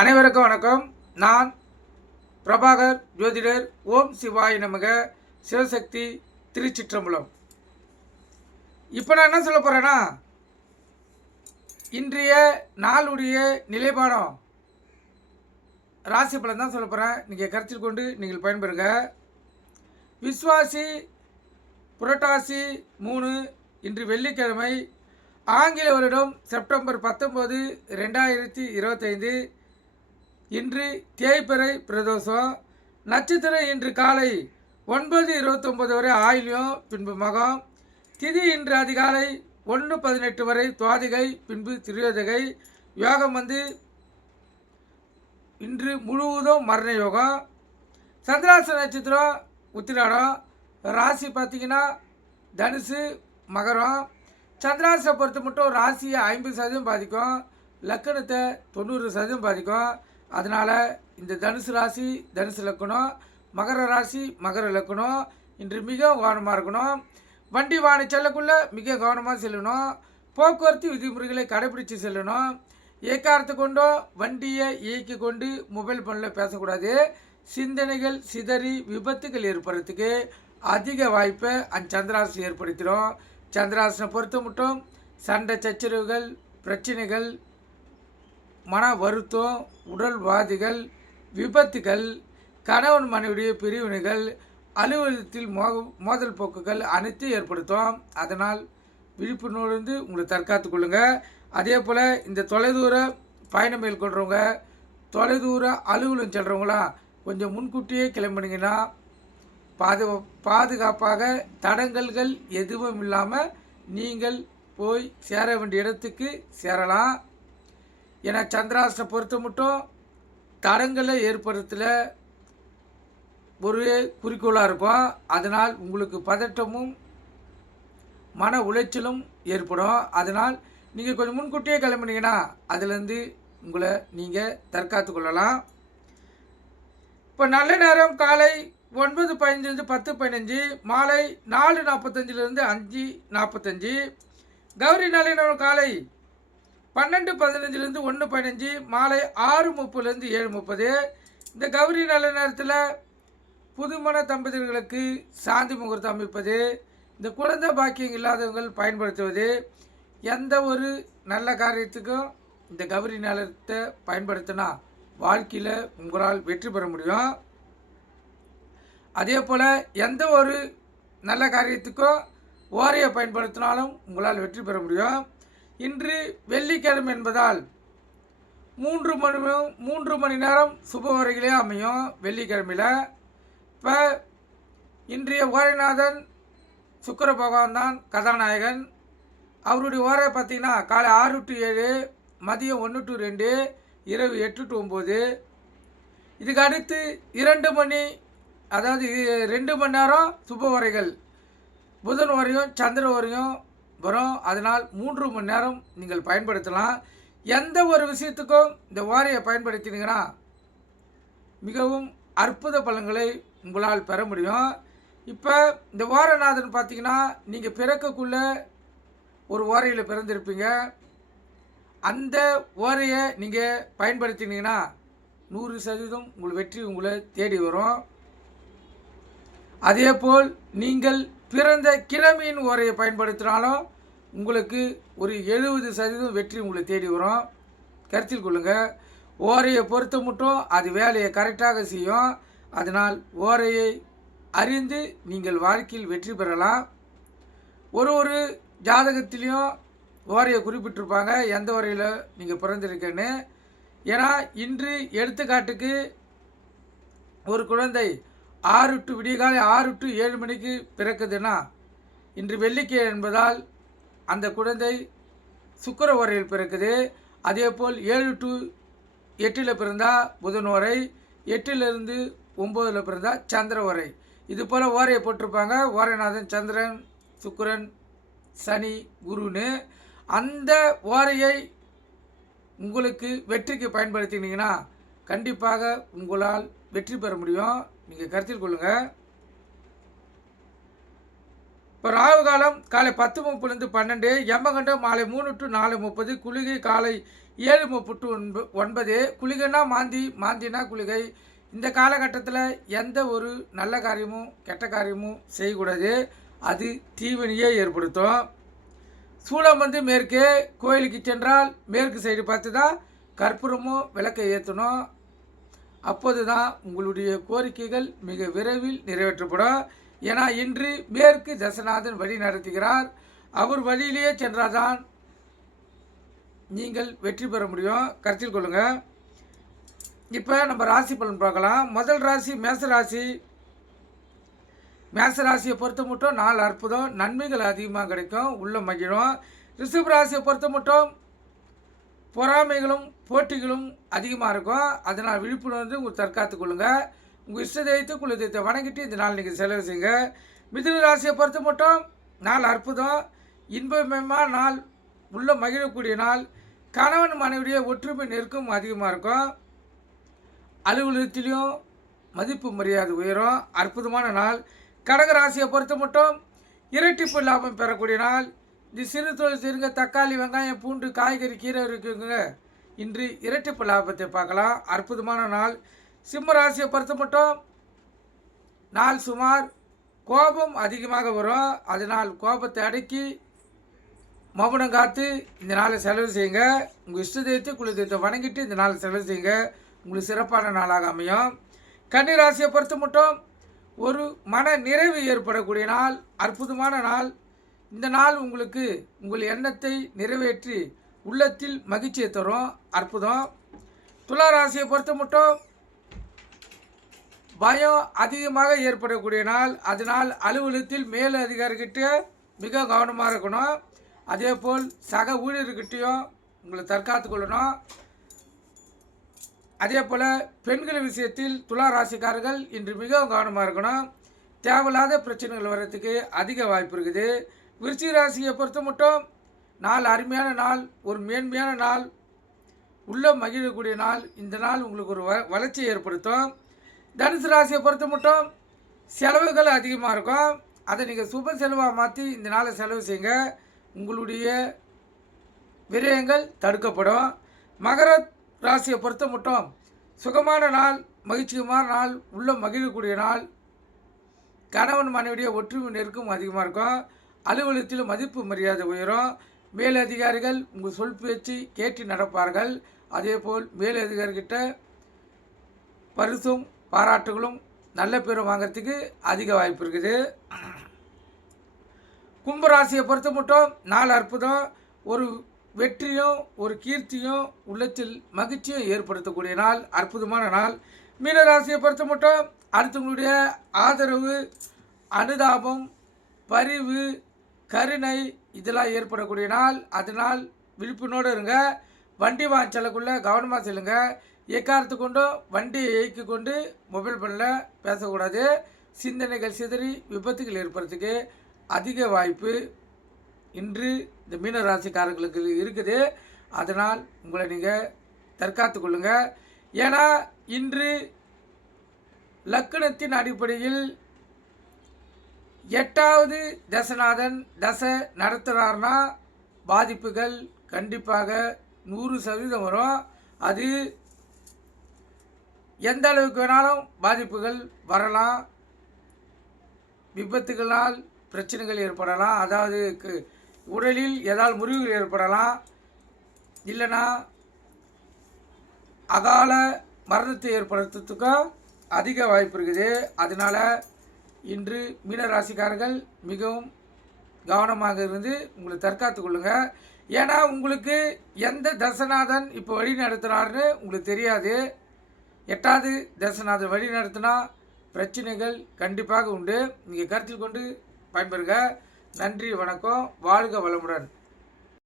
அனைவருக்கும் வணக்கம். நான் பிரபாகர் ஜோதிடர் ஓம் சிவாய நமக சிவசக்தி திருச்சிற்றம்பலம். இப்போ நான் என்ன சொல்ல போகிறேன்னா இன்றைய நாளுடைய நிலைப்பாடம். ராசி பலன் தான் சொல்ல போகிறேன் நீங்கள் கருத்தில் கொண்டு நீங்கள் பயன்பெறுங்க. விஸ்வாசி புரட்டாசி மூணு இன்று வெள்ளிக்கிழமை ஆங்கில வருடம் செப்டம்பர் பத்தொம்போது ரெண்டாயிரத்தி இருபத்தைந்து. இன்று தேய்பிறை பிரதோஷம். நட்சத்திரம் இன்று காலை ஒன்பது இருபத்தொம்பது வரை ஆயில்யம் பின்பு மகம். திதி இன்று அதிகாலை ஒன்று பதினெட்டு வரை துவாதிகை பின்பு திரியோதகை. யோகம் வந்து இன்று முழுவதும் மரண யோகம். சந்திராச நட்சத்திரம் உத்திராடம். ராசி பார்த்தீங்கன்னா தனுசு மகரம். சந்திராசை பொறுத்த மட்டும் ராசியை ஐம்பது சதவீதம் பாதிக்கும். லக்கணத்தை தொண்ணூறு சதவீதம் பாதிக்கும். அதனால் இந்த தனுசு ராசி தனுசு லக்கணம் மகர ராசி மகர லக்கணம். இன்று மிக கவனமாக இருக்கணும். வண்டி வாகனம் செல்லக்குள்ளே மிக கவனமாக செல்லணும். போக்குவரத்து விதிமுறைகளை கடைபிடித்து செல்லணும். ஏக்காரத்தை கொண்டோ வண்டியை இயக்கி கொண்டு மொபைல் ஃபோனில் பேசக்கூடாது. சிந்தனைகள் சிதறி விபத்துகள் ஏற்படுறதுக்கு அதிக வாய்ப்பை அந்த சந்திராசனை ஏற்படுத்திடும். சந்திராசனை பொறுத்த மட்டும் சண்டை சச்சரவுகள் பிரச்சனைகள் மன வருத்தம் உடல்வாதிகள் விபத்துகள் கணவன் மனைவியுடைய பிரிவினைகள் அலுவலகத்தில் மோ மோதல் போக்குகள் அனைத்தும் ஏற்படுத்தும். அதனால் விழிப்புணர்வு உங்களை தற்காத்து கொள்ளுங்கள் அதே போல் இந்த தொலைதூர பயணம் மேற்கொள்கிறவங்க தொலைதூர அலுவலகம் செல்கிறவங்களாம் கொஞ்சம் முன்கூட்டியே கிளம்புனீங்கன்னா பாது பாதுகாப்பாக தடங்கல்கள் எதுவும் இல்லாமல் நீங்கள் போய் சேர வேண்டிய இடத்துக்கு சேரலாம். ஏன்னா சந்திராசனை பொறுத்த மட்டும் தடங்களை ஏற்படுத்தல ஒரு குறிக்கோளாக இருக்கும். அதனால் உங்களுக்கு பதட்டமும் மன உளைச்சலும் ஏற்படும். அதனால் நீங்கள் கொஞ்சம் முன்கூட்டியே கிளம்புனீங்கன்னா அதுலேருந்து உங்களை நீங்கள் தற்காத்து கொள்ளலாம். இப்போ நல்ல நேரம் காலை ஒன்பது பதினஞ்சுலேருந்து பத்து பதினஞ்சு மாலை நாலு நாற்பத்தஞ்சிலேருந்து அஞ்சு நாற்பத்தஞ்சு. கௌரி நல்ல நேரம் காலை. பன்னெண்டு பதினஞ்சுலேருந்து ஒன்று பதினஞ்சு மாலை ஆறு முப்பதுலேருந்து ஏழு முப்பது. இந்த கௌரி நல்ல நேரத்தில் புதுமண தம்பதியர்களுக்கு சாந்தி முகூர்த்தம் அமைப்பது இந்த குழந்தை பாக்கியம் இல்லாதவங்கள் பயன்படுத்துவது எந்த ஒரு நல்ல காரியத்துக்கும் இந்த கௌரி நலத்தை பயன்படுத்தினா வாழ்க்கையில் உங்களால் வெற்றி பெற முடியும். அதே போல் எந்த ஒரு நல்ல காரியத்துக்கும் ஓரையை பயன்படுத்தினாலும் உங்களால் வெற்றி பெற முடியும். இன்று வெள்ளிக்கிழமை என்பதால் மூன்று மணி மூன்று மணி நேரம் சுப அமையும் வெள்ளிக்கிழமையில். இப்போ இன்றைய ஓரைநாதன் சுக்கர பகவான் தான் கதாநாயகன். அவருடைய ஓரை பார்த்திங்கன்னா காலை ஆறு டு ஏழு மதியம் ஒன்று டு ரெண்டு இரவு எட்டு டு ஒம்பது இதுக்கு அடுத்து இரண்டு மணி அதாவது ரெண்டு மணி நேரம் சுப உரைகள் புதன் வரையும் சந்திர வரையும் வரும். அதனால் மூன்று மணி நேரம் நீங்கள் பயன்படுத்தலாம். எந்த ஒரு விஷயத்துக்கும் இந்த வாரியை பயன்படுத்தினீங்கன்னா மிகவும் அற்புத பலன்களை உங்களால் பெற முடியும். இப்போ இந்த வாரநாதன் பார்த்தீங்கன்னா நீங்கள் பிறக்கக்குள்ள ஒரு ஓரையில் பிறந்திருப்பீங்க. அந்த ஓரையை நீங்கள் பயன்படுத்தினீங்கன்னா நூறு சதவீதம் உங்கள் வெற்றி உங்களை தேடி வரும். அதே போல் நீங்கள் பிறந்த கிழமையின் ஓரையை பயன்படுத்தினாலும் உங்களுக்கு ஒரு எழுபது சதவீதம் வெற்றி உங்களை தேடி வரும். கருத்தில் கொள்ளுங்கள் ஓரையை பொறுத்த மட்டும் அது வேலையை கரெக்டாக செய்யும். அதனால் ஓரையை அறிந்து நீங்கள் வாழ்க்கையில் வெற்றி பெறலாம். ஒரு ஒரு ஜாதகத்திலையும் ஓரையை குறிப்பிட்டிருப்பாங்க. எந்த ஓரையில் நீங்கள் பிறந்திருக்கேன்னு. ஏன்னா இன்று எடுத்துக்காட்டுக்கு ஒரு குழந்தை ஆறு டு விடியகாலை ஆறு டு ஏழு மணிக்கு பிறக்குதுன்னா இன்று வெள்ளிக்கிழமை என்பதால் அந்த குழந்தை சுக்கர ஓரையில் பிறக்குது. அதே போல் ஏழு டு எட்டில் பிறந்தால் புதன் ஓரை எட்டிலிருந்து ஒம்போதில் பிறந்தால் சந்திர ஓரை இது போல் ஓரையை போட்டிருப்பாங்க. ஓரைநாதன் சந்திரன் சுக்கிரன் சனி குருன்னு. அந்த ஓரையை உங்களுக்கு வெற்றிக்கு பயன்படுத்தினீங்கன்னா கண்டிப்பாக உங்களால் வெற்றி பெற முடியும். நீங்கள் கருத்தில் கொள்ளுங்கள் இப்போ ராகு காலம் காலை பத்து முப்பதுலேருந்து பன்னெண்டு யமகண்டம் மாலை மூணு டு நாலு முப்பது குளிகை காலை ஏழு முப்பது டு ஒன்பது ஒன்பது. குளிகைனா மாந்தி மாந்தினா குளிகை. இந்த காலகட்டத்தில் எந்த ஒரு நல்ல காரியமும் கெட்ட காரியமும் செய்யக்கூடாது. அது தீவினையே ஏற்படுத்தும். சூளம் வந்து மேற்கே கோயிலுக்கு சென்றால் மேற்கு சைடு பார்த்து தான் கற்பூரமும் விளக்கை ஏற்றணும் அப்போது தான் உங்களுடைய கோரிக்கைகள் மிக விரைவில் நிறைவேற்றப்படும் ஏன்னா இன்று மேற்கு தசநாதன் வழி நடத்துகிறார். அவர் வழியிலேயே சென்றால்தான் நீங்கள் வெற்றி பெற முடியும். கருத்தில் கொள்ளுங்கள் இப்போ நம்ம ராசி பலன் பார்க்கலாம். முதல் ராசி மேச ராசி. மேச ராசியை பொறுத்த மட்டும் நாலு அற்புதம். நன்மைகள் அதிகமாக கிடைக்கும். உள்ள மகிழும். ரிஷப் ராசியை பொறுத்த மட்டும் பொறாமைகளும் போட்டிகளும் அதிகமாக இருக்கும். அதனால் விழிப்புணர்வு உங்கள் தற்காத்து கொள்ளுங்கள் உங்கள் இஷ்ட தெய்வத்தை குல தெய்வத்தை வணங்கிட்டு இந்த நாள் நீங்கள் செலவு செய்யுங்க. மிதுன ராசியை பொறுத்த மட்டும் நாள் அற்புதம். இன்பமயமான நாள் உள்ள மகிழக்கூடிய நாள். கணவன் மனைவியுடைய ஒற்றுமை நெருக்கம் அதிகமாக இருக்கும். அலுவலகத்திலையும் மதிப்பு மரியாதை உயரும். அற்புதமான நாள். கடக ராசியை பொறுத்த மட்டும் இரட்டிப்பு லாபம் பெறக்கூடிய நாள். இந்த சிறு தொழில் செய்யுங்க தக்காளி வெங்காயம் பூண்டு காய்கறி கீரை இருக்குங்க. இன்று இரட்டிப்பு லாபத்தை பார்க்கலாம். அற்புதமான நாள். சிம்ம ராசியை பொறுத்த மட்டும் நாள் சுமார் கோபம் அதிகமாக வரும். அதனால் கோபத்தை அடக்கி மௌனம் காத்து இந்த நாளை செலவு செய்யுங்க. உங்கள் இஷ்ட தெய்வத்தை குல தெய்வத்தை வணங்கிட்டு இந்த நாளை செலவு செய்யுங்க. உங்களுக்கு சிறப்பான நாளாக அமையும். கன்னி ராசியை பொறுத்த மட்டும் ஒரு மன நிறைவு ஏற்படக்கூடிய நாள். அற்புதமான நாள். இந்த நாள் உங்களுக்கு உங்கள் எண்ணத்தை நிறைவேற்றி உள்ளத்தில் மகிழ்ச்சியை தரும். அற்புதம். துலா ராசியை பொறுத்த மட்டும் பயம் அதிகமாக ஏற்படக்கூடிய நாள். அதனால் அலுவலகத்தில் மேல் அதிகாரிகிட்ட மிக கவனமாக இருக்கணும். அதே போல் சக ஊழியர்கிட்டையும் உங்களை தற்காத்து கொள்ளணும். அதே போல் பெண்கள் விஷயத்தில் துலா ராசிக்காரர்கள் இன்று மிகவும் கவனமாக இருக்கணும். தேவையில்லாத பிரச்சனைகள் வர்றதுக்கு அதிக வாய்ப்பு இருக்குது. விருச்சிக ராசியை பொறுத்த மட்டும் நாள் அருமையான நாள் ஒரு மேன்மையான நாள் உள்ள மகிழக்கூடிய நாள். இந்த நாள் உங்களுக்கு ஒரு வ வளர்ச்சியை ஏற்படுத்தும். தனுசு ராசியை பொறுத்த மட்டும் செலவுகள் அதிகமாக இருக்கும். அதை நீங்கள் சுப செலவாக மாற்றி இந்த நாளை செலவு செய்யுங்க. உங்களுடைய விரயங்கள் தடுக்கப்படும். மகர ராசியை பொறுத்த மட்டும் சுகமான நாள் மகிழ்ச்சியமான நாள் உள்ள மகிழக்கூடிய நாள். கணவன் மனைவியுடைய ஒற்றுமை நெருக்கம் அதிகமாக இருக்கும். அலுவலகத்தில் மதிப்பு மரியாதை உயரும். மேலதிகாரிகள் உங்கள் சொல் பேச்சு கேட்டு நடப்பார்கள். அதேபோல் மேலதிகாரிகிட்ட பரிசும் பாராட்டுகளும் நல்ல பேரும் வாங்கிறதுக்கு அதிக வாய்ப்பு இருக்குது. கும்பராசியை பொறுத்த மட்டும் நாலு அற்புதம். ஒரு வெற்றியும் ஒரு கீர்த்தியும் உள்ளத்தில் மகிழ்ச்சியும் ஏற்படுத்தக்கூடிய நாள் அற்புதமான நாள். மீனராசியை பொறுத்த மட்டும் அடுத்தவங்களுடைய ஆதரவு அனுதாபம் பரிவு கருணை இதெல்லாம் ஏற்படக்கூடிய நாள். அதனால் விழிப்புணோடு இருங்க. வண்டி வாய்ச்சலுக்குள்ளே கவனமாக செல்லுங்க. எக்காரத்து கொண்டும் வண்டியை இயக்கி கொண்டு மொபைல் ஃபோனில் பேசக்கூடாது. சிந்தனைகள் சிதறி விபத்துகள் ஏற்படுறதுக்கு அதிக வாய்ப்பு இன்று இந்த மீனராசிக்காரர்களுக்கு இருக்குது. அதனால் உங்களை நீங்கள் தற்காத்து கொள்ளுங்கள் ஏன்னா இன்று லக்கணத்தின் அடிப்படையில் எட்டாவது தசநாதன் தசை நடத்துகிறார்னா பாதிப்புகள் கண்டிப்பாக நூறு சதவீதம் வரும். அது எந்த அளவுக்கு வேணாலும் பாதிப்புகள் வரலாம். விபத்துகளால் பிரச்சனைகள் ஏற்படலாம். அதாவது உடலில் ஏதாவது முறிவுகள் ஏற்படலாம். இல்லைன்னா அகால மரணத்தை ஏற்படுத்துறதுக்கும் அதிக வாய்ப்பு இருக்குது. அதனால் இன்று மீனராசிக்காரர்கள் மிகவும் கவனமாக இருந்து உங்களை தற்காத்து கொள்ளுங்க. ஏன்னா உங்களுக்கு எந்த தசநாதன் இப்போ வழி நடத்துகிறாருன்னு உங்களுக்கு தெரியாது. எட்டாவது தசநாதன் வழி நடத்தினா பிரச்சனைகள் கண்டிப்பாக உண்டு. நீங்கள் கருத்தில் கொண்டு பயன்பெறுங்க. நன்றி வணக்கம். வாழ்க வளமுடன்.